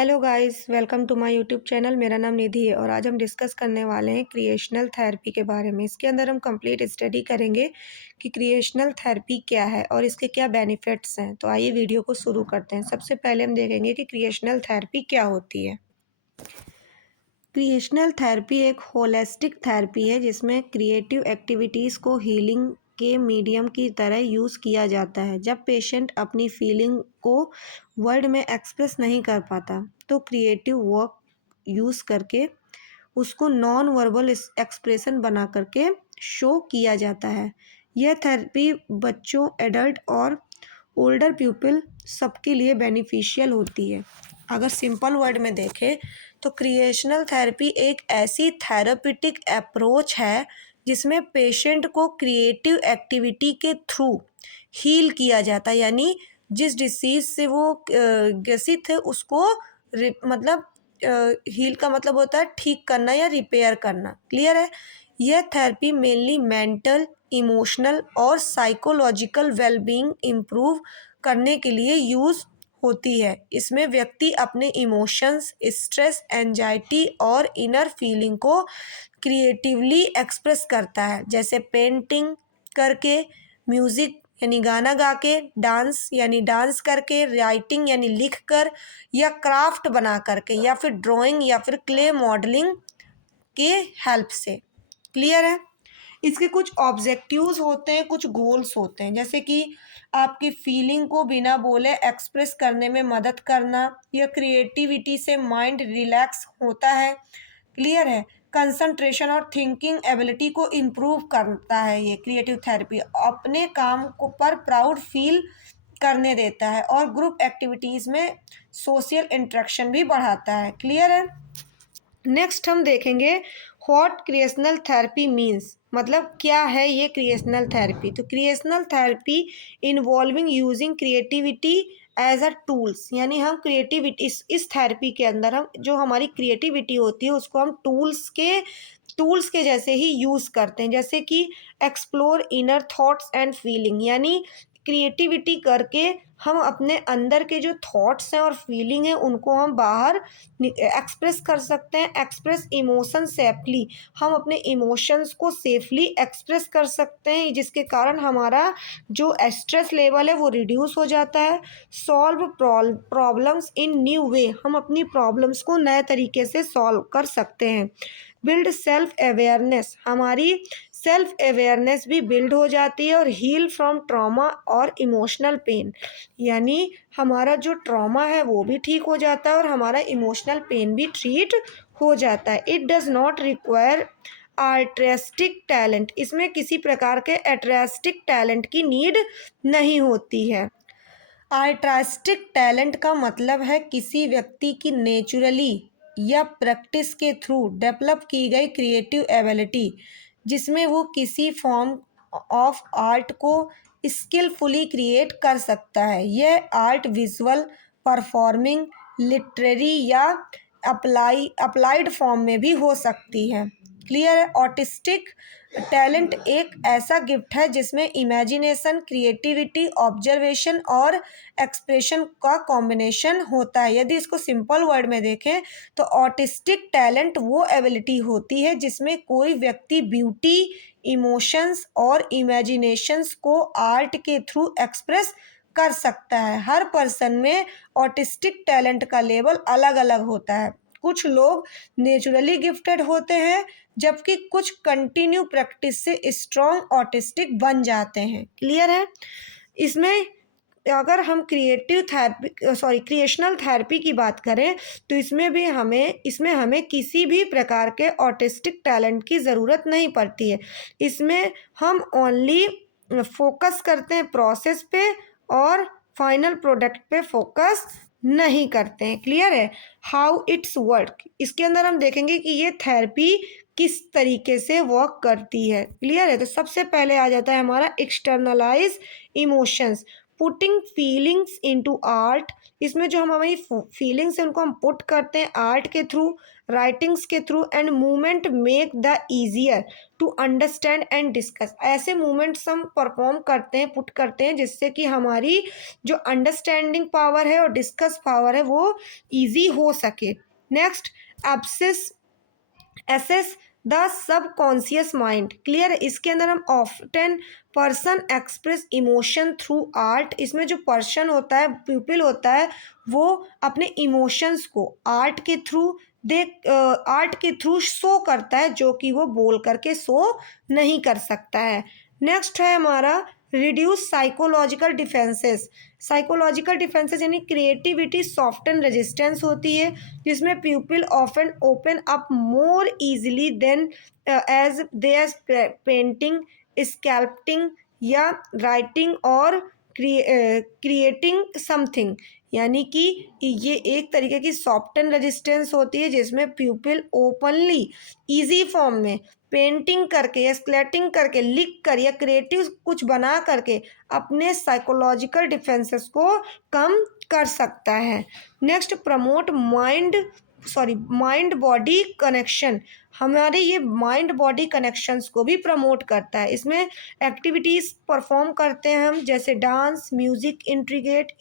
Hello guys, welcome to my YouTube channel. मेरा नाम निधि है और आज हम डिस्कस करने वाले हैं क्रिएशनल थेरेपी के बारे में। इसके अंदर हम कंप्लीट स्टडी करेंगे कि क्रिएशनल थेरेपी क्या है और इसके क्या बेनिफिट्स हैं। तो आइए वीडियो को शुरू करते हैं। सबसे पहले हम देखेंगे कि क्रिएशनल थेरेपी क्या होती है। क्रिएशनल थेरेपी एक होलिस्टिक थेरेपी है जिसमें क्रिएटिव एक्टिविटीज़ को हीलिंग के मीडियम की तरह यूज़ किया जाता है। जब पेशेंट अपनी फीलिंग को वर्ड में एक्सप्रेस नहीं कर पाता तो क्रिएटिव वर्क यूज़ करके उसको नॉन वर्बल एक्सप्रेशन बना करके शो किया जाता है। यह थेरेपी बच्चों, एडल्ट और ओल्डर पीपल सबके लिए बेनिफिशियल होती है। अगर सिंपल वर्ड में देखें तो क्रिएशनल थेरेपी एक ऐसी थेरेपिटिक अप्रोच है जिसमें पेशेंट को क्रिएटिव एक्टिविटी के थ्रू हील किया जाता है। यानी जिस डिसीज़ से वो ग्रसित है उसको मतलब हील का मतलब होता है ठीक करना या रिपेयर करना। क्लियर है। यह थेरेपी मेनली मेंटल, इमोशनल और साइकोलॉजिकल वेलबींग इम्प्रूव करने के लिए यूज़ होती है। इसमें व्यक्ति अपने इमोशंस, स्ट्रेस, एंजाइटी और इनर फीलिंग को क्रिएटिवली एक्सप्रेस करता है, जैसे पेंटिंग करके, म्यूज़िक यानी गाना गा के, डांस यानी डांस करके, राइटिंग यानी लिख कर, या क्राफ्ट बना करके, या फिर ड्राइंग या फिर क्ले मॉडलिंग के हेल्प से। क्लियर है। इसके कुछ ऑब्जेक्टिव्स होते हैं, कुछ गोल्स होते हैं, जैसे कि आपकी फीलिंग को बिना बोले एक्सप्रेस करने में मदद करना, या क्रिएटिविटी से माइंड रिलैक्स होता है। क्लियर है। कंसंट्रेशन और थिंकिंग एबिलिटी को इम्प्रूव करता है। ये क्रिएटिव थेरेपी अपने काम को पर प्राउड फील करने देता है और ग्रुप एक्टिविटीज़ में सोशल इंटरेक्शन भी बढ़ाता है। क्लियर है। नेक्स्ट हम देखेंगे व्हाट क्रिएशनल थेरेपी मीन्स, मतलब क्या है ये क्रिएशनल थेरेपी। तो creational therapy involving using creativity as a tools, यानी हम क्रिएटिविटी इस थेरेपी के अंदर हम जो हमारी क्रिएटिविटी होती है उसको हम टूल्स के जैसे ही यूज़ करते हैं, जैसे कि explore inner thoughts and feeling, यानी क्रिएटिविटी करके हम अपने अंदर के जो थॉट्स हैं और फीलिंग है उनको हम बाहर एक्सप्रेस कर सकते हैं। एक्सप्रेस इमोशन सेफली, हम अपने इमोशंस को सेफली एक्सप्रेस कर सकते हैं, जिसके कारण हमारा जो स्ट्रेस लेवल है वो रिड्यूस हो जाता है। Solve problems in new way, हम अपनी प्रॉब्लम्स को नए तरीके से सॉल्व कर सकते हैं। बिल्ड सेल्फ अवेयरनेस, हमारी सेल्फ अवेयरनेस भी बिल्ड हो जाती है। और हील फ्रॉम ट्रॉमा और इमोशनल पेन, यानी हमारा जो ट्रॉमा है वो भी ठीक हो जाता है और हमारा इमोशनल पेन भी ट्रीट हो जाता है। It does not require artistic talent, इसमें किसी प्रकार के आर्टिस्टिक टैलेंट की नीड नहीं होती है। आर्टिस्टिक टैलेंट का मतलब है किसी व्यक्ति की नेचुरली या प्रैक्टिस के थ्रू डेवलप की गई क्रिएटिव एबिलिटी, जिसमें वो किसी फॉर्म ऑफ आर्ट को स्किलफुली क्रिएट कर सकता है। यह आर्ट विजुअल, परफॉर्मिंग, लिटरेरी या अप्लाइड फॉर्म में भी हो सकती है। क्लियर है। ऑटिस्टिक टैलेंट एक ऐसा गिफ्ट है जिसमें इमेजिनेशन, क्रिएटिविटी, ऑब्जर्वेशन और एक्सप्रेशन का कॉम्बिनेशन होता है। यदि इसको सिंपल वर्ड में देखें तो ऑटिस्टिक टैलेंट वो एबिलिटी होती है जिसमें कोई व्यक्ति ब्यूटी, इमोशंस और इमेजिनेशंस को आर्ट के थ्रू एक्सप्रेस कर सकता है। हर पर्सन में ऑटिस्टिक टैलेंट का लेवल अलग अलग होता है। कुछ लोग नेचुरली गिफ्टेड होते हैं जबकि कुछ कंटिन्यू प्रैक्टिस से स्ट्रॉन्ग ऑटिस्टिक बन जाते हैं। क्लियर है। इसमें अगर हम क्रिएशनल थेरेपी की बात करें तो इसमें हमें किसी भी प्रकार के ऑटिस्टिक टैलेंट की ज़रूरत नहीं पड़ती है। इसमें हम ओनली फोकस करते हैं प्रोसेस पे और फाइनल प्रोडक्ट पे फोकस नहीं करते हैं। क्लियर है। हाउ इट्स वर्क, इसके अंदर हम देखेंगे कि ये थेरेपी किस तरीके से वर्क करती है। क्लियर है। तो सबसे पहले आ जाता है हमारा externalise emotions. Putting feelings into art, इसमें जो हम हमारी फीलिंग्स हैं उनको हम पुट करते हैं आर्ट के थ्रू, राइटिंग्स के through, and movement make the easier to understand and discuss. ऐसे मूवमेंट्स हम परफॉर्म करते हैं, पुट करते हैं, जिससे कि हमारी जो अंडरस्टैंडिंग पावर है और डिस्कस पावर है वो ईजी हो सके। Next, access assess the subconscious mind. Clear है, इसके अंदर हम often person express emotion through art, इसमें जो पर्सन होता है, पीपल होता है, वो अपने इमोशंस को आर्ट के थ्रू आर्ट के थ्रू शो करता है, जो कि वो बोल करके शो नहीं कर सकता है। नेक्स्ट है हमारा reduce psychological defences. Psychological defences यानी क्रिएटिविटी सॉफ्टन रेजिस्टेंस होती है, जिसमें people often open up more easily than as they as painting, sculpting या राइटिंग और क्रिएटिंग समथिंग। यानी कि ये एक तरीके की सॉफ्टन रेजिस्टेंस होती है, जिसमें पीपल ओपनली इजी फॉर्म में पेंटिंग करके या स्केलेटिंग करके, लिख कर या क्रिएटिव कुछ बना करके अपने साइकोलॉजिकल डिफेंसेस को कम कर सकता है। Next, promote mind body connection. हमारे ये माइंड बॉडी कनेक्शंस को भी प्रमोट करता है। इसमें एक्टिविटीज़ परफॉर्म करते हैं हम, जैसे डांस, म्यूज़िक, इंट्रीगेट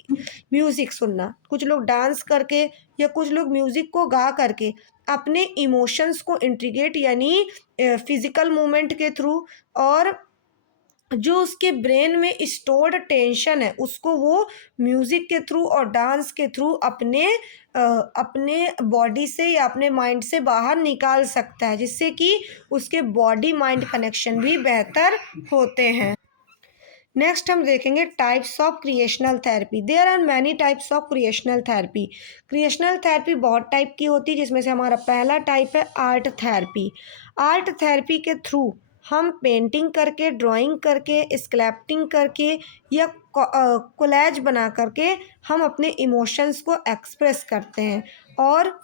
म्यूज़िक सुनना, कुछ लोग डांस करके या कुछ लोग म्यूज़िक को गा करके अपने इमोशंस को इंट्रीगेट यानी फिजिकल मूवमेंट के थ्रू, और जो उसके ब्रेन में स्टोर्ड टेंशन है उसको वो म्यूज़िक के थ्रू और डांस के थ्रू अपने बॉडी से या अपने माइंड से बाहर निकाल सकता है, जिससे कि उसके बॉडी माइंड कनेक्शन भी बेहतर होते हैं। नेक्स्ट हम देखेंगे types of creational therapy. There are many types of creational therapy. Creational therapy बहुत टाइप की होती है, जिसमें से हमारा पहला टाइप है आर्ट थेरेपी। आर्ट थेरेपी के थ्रू हम पेंटिंग करके, ड्राइंग करके, स्कैल्पटिंग करके या कोलैज बना करके हम अपने इमोशंस को एक्सप्रेस करते हैं, और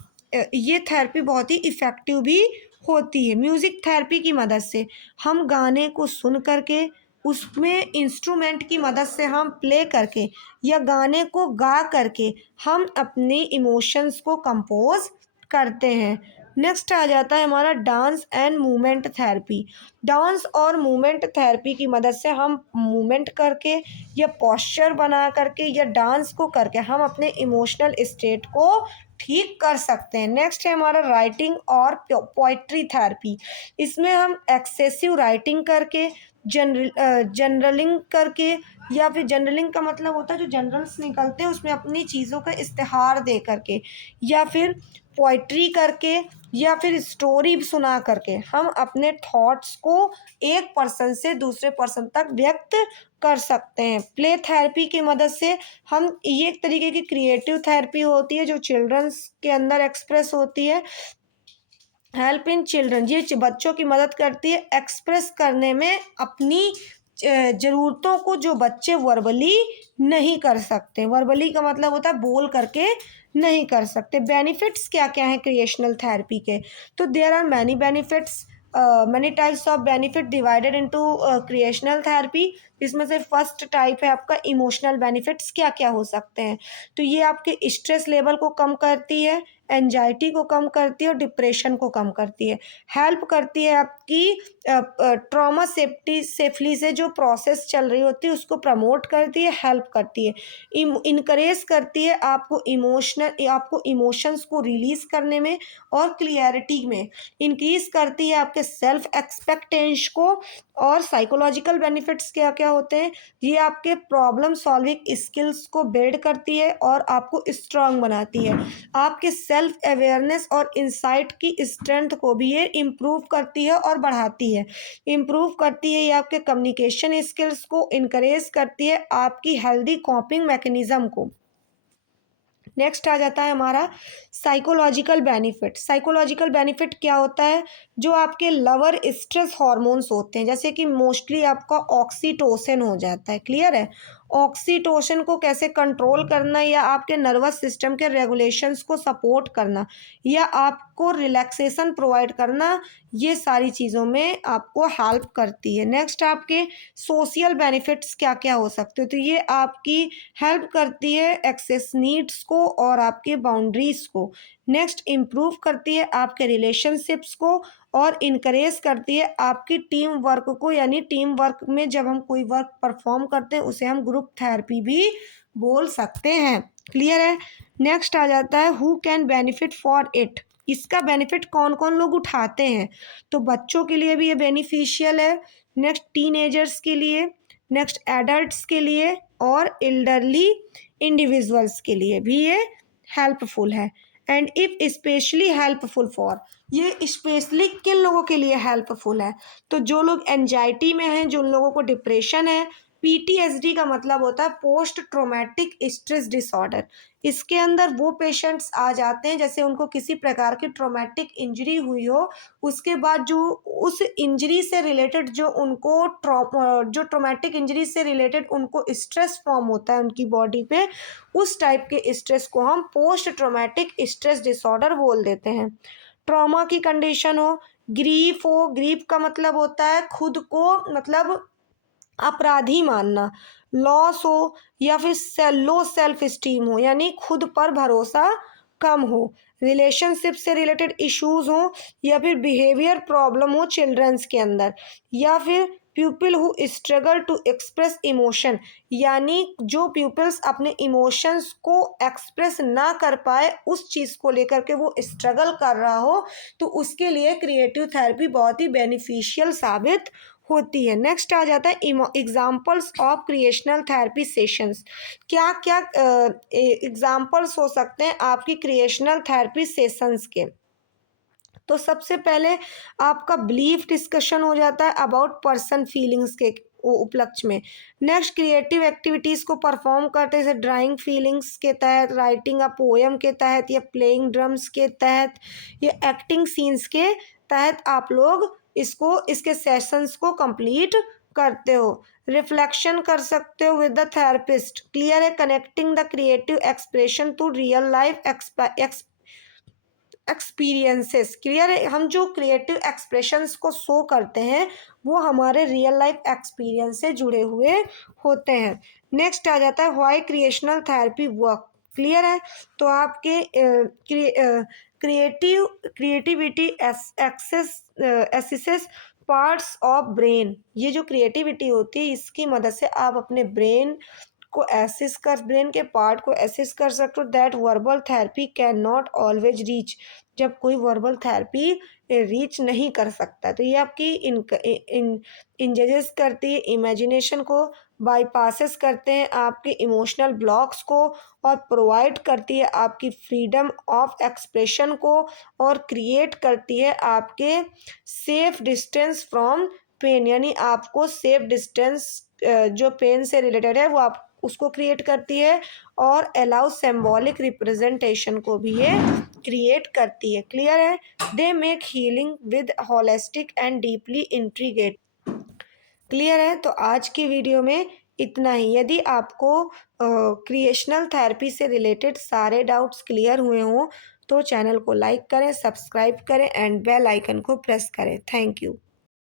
ये थेरेपी बहुत ही इफ़ेक्टिव भी होती है। म्यूज़िक थेरेपी की मदद से हम गाने को सुन करके, उसमें इंस्ट्रूमेंट की मदद से हम प्ले करके या गाने को गा करके हम अपने इमोशंस को कंपोज करते हैं। नेक्स्ट आ जाता है हमारा dance and movement therapy. Dance और मूवमेंट थेरेपी की मदद से हम मूवमेंट करके या पोस्चर बना करके या डांस को करके हम अपने इमोशनल स्टेट को ठीक कर सकते हैं। नेक्स्ट है हमारा राइटिंग और पोइट्री थेरेपी। इसमें हम एक्सेसिव राइटिंग करके, जनरलिंग करके, या फिर जनरलिंग का मतलब होता है जो जनरल्स निकलते हैं उसमें अपनी चीज़ों का इस्तेहार दे करके, या फिर पोइट्री करके, या फिर स्टोरी सुना करके हम अपने थॉट्स को एक पर्सन से दूसरे पर्सन तक व्यक्त कर सकते हैं। प्ले थेरेपी की मदद से हम, ये एक तरीके की क्रिएटिव थेरेपी होती है जो चिल्ड्रंस के अंदर एक्सप्रेस होती है। हेल्प इन चिल्ड्रन, ये बच्चों की मदद करती है एक्सप्रेस करने में अपनी ज़रूरतों को, जो बच्चे वर्बली नहीं कर सकते। वर्बली का मतलब होता है बोल करके नहीं कर सकते। बेनिफिट्स क्या क्या हैं क्रिएशनल थेरेपी के? तो there are many benefits, many types of benefit divided into creational therapy. इसमें से फर्स्ट टाइप है आपका इमोशनल बेनिफिट्स। क्या क्या हो सकते हैं? तो ये आपके स्ट्रेस लेवल को कम करती है, एंजाइटी को कम करती है और डिप्रेशन को कम करती है। हेल्प करती है आपकी ट्रॉमा सेफली से जो प्रोसेस चल रही होती है उसको प्रमोट करती है, हेल्प करती है। इनकरेज करती है आपको इमोशंस को रिलीज करने में और क्लियरिटी में। इंक्रीज करती है आपके सेल्फ एक्सपेक्टेंस को। और साइकोलॉजिकल बेनिफिट्स क्या क्या होते हैं? ये आपके प्रॉब्लम सॉल्विंग स्किल्स को बिल्ड करती है और आपको स्ट्रांग बनाती है। आपके सेल्फ अवेयरनेस और इंसाइट की स्ट्रेंथ को भी ये इम्प्रूव करती है और बढ़ाती है। इम्प्रूव करती है ये आपके कम्युनिकेशन स्किल्स को, इनकरेज करती है आपकी हेल्दी कॉपिंग मैकेनिज्म को। नेक्स्ट आ जाता है हमारा साइकोलॉजिकल बेनिफिट। साइकोलॉजिकल बेनिफिट क्या होता है? जो आपके लवर स्ट्रेस हार्मोन्स होते हैं, जैसे कि मोस्टली आपका ऑक्सीटोसिन हो जाता है। क्लियर है? ऑक्सीटोसिन को कैसे कंट्रोल करना, या आपके नर्वस सिस्टम के रेगुलेशंस को सपोर्ट करना, या आपको रिलैक्सेशन प्रोवाइड करना, ये सारी चीज़ों में आपको हेल्प करती है। नेक्स्ट आपके सोशल बेनिफिट्स क्या क्या हो सकते हो, तो ये आपकी हेल्प करती है एक्सेस नीड्स को और आपके बाउंड्रीज को। नेक्स्ट इम्प्रूव करती है आपके रिलेशनशिप्स को और इनकरेज करती है आपकी टीम वर्क को, यानी टीम वर्क में जब हम कोई वर्क परफॉर्म करते हैं उसे हम ग्रुप थेरेपी भी बोल सकते हैं। क्लियर है। नेक्स्ट आ जाता है who can benefit for it. इसका बेनिफिट कौन कौन लोग उठाते हैं, तो बच्चों के लिए भी ये बेनिफिशियल है, नेक्स्ट टीनेजर्स के लिए, नेक्स्ट एडल्ट्स के लिए और एल्डरली इंडिविजुअल्स के लिए भी ये हेल्पफुल है। And if specially helpful for, ये स्पेशली किन लोगों के लिए हेल्पफुल है, तो जो लोग एंजाइटी में हैं, जो लोगों को डिप्रेशन है। पीटीएसडी का मतलब होता है पोस्ट ट्रोमैटिक स्ट्रेस डिसऑर्डर। इसके अंदर वो पेशेंट्स आ जाते हैं जैसे उनको किसी प्रकार की ट्रोमैटिक इंजरी हुई हो, उसके बाद जो उस इंजरी से रिलेटेड जो ट्रोमैटिक इंजरी से रिलेटेड उनको स्ट्रेस फॉर्म होता है उनकी बॉडी पे, उस टाइप के स्ट्रेस को हम पोस्ट ट्रोमैटिक स्ट्रेस डिसऑर्डर बोल देते हैं। ट्रॉमा की कंडीशन हो, ग्रीफ का मतलब होता है खुद को मतलब अपराधी मानना, लॉस हो, या फिर लो सेल्फ स्टीम हो, यानी खुद पर भरोसा कम हो, रिलेशनशिप से रिलेटेड इश्यूज हो, या फिर बिहेवियर प्रॉब्लम हो चिल्ड्रंस के अंदर, या फिर people who struggle to express emotion, यानी जो पीपल्स अपने इमोशंस को एक्सप्रेस ना कर पाए, उस चीज़ को लेकर के वो स्ट्रगल कर रहा हो, तो उसके लिए क्रिएटिव थेरेपी बहुत ही बेनिफिशियल साबित होती है। नेक्स्ट आ जाता है examples of creational therapy sessions. क्या क्या एग्जाम्पल्स हो सकते हैं आपकी क्रिएशनल थेरेपी सेशंस के, तो सबसे पहले आपका बिलीफ डिस्कशन हो जाता है अबाउट पर्सन फीलिंग्स के उपलक्ष्य में। नेक्स्ट क्रिएटिव एक्टिविटीज़ को परफॉर्म करते हैं जैसे ड्राइंग फीलिंग्स के तहत, राइटिंग अ पोएम के तहत, या प्लेइंग ड्रम्स के तहत, या एक्टिंग सीन्स के तहत आप लोग इसके सेशंस को कंप्लीट करते हो। रिफ्लेक्शन कर सकते हो विद द थेरेपिस्ट। क्लियर है। Connecting the creative expression to real life experiences. Clear है। हम जो क्रिएटिव एक्सप्रेशंस को शो करते हैं वो हमारे रियल लाइफ एक्सपीरियंस से जुड़े हुए होते हैं। नेक्स्ट आ जाता है why creational therapy work. Clear है। तो आपके creativity access parts of brain. ये जो क्रिएटिविटी होती है इसकी मदद से आप अपने ब्रेन के पार्ट को एसेस कर सकते हो that verbal therapy can not always reach, जब कोई वर्बल थेरेपी रीच नहीं कर सकता। तो ये आपकी इंगेजेस करती है इमेजिनेशन को, बाईपासेस करते हैं आपके इमोशनल ब्लॉक्स को, और प्रोवाइड करती है आपकी फ्रीडम ऑफ एक्सप्रेशन को, और क्रिएट करती है आपके सेफ डिस्टेंस फ्रॉम पेन, यानी आपको सेफ डिस्टेंस जो पेन से रिलेटेड है वो आप उसको क्रिएट करती है, और अलाउ सिंबॉलिक रिप्रेजेंटेशन को भी ये क्रिएट करती है। क्लियर है। They make healing with holistic and deeply integrate. Clear है। तो आज की वीडियो में इतना ही। यदि आपको क्रिएशनल थेरेपी से रिलेटेड सारे डाउट्स क्लियर हुए हों तो चैनल को लाइक करें, सब्सक्राइब करें एंड बेल आइकन को प्रेस करें। Thank you.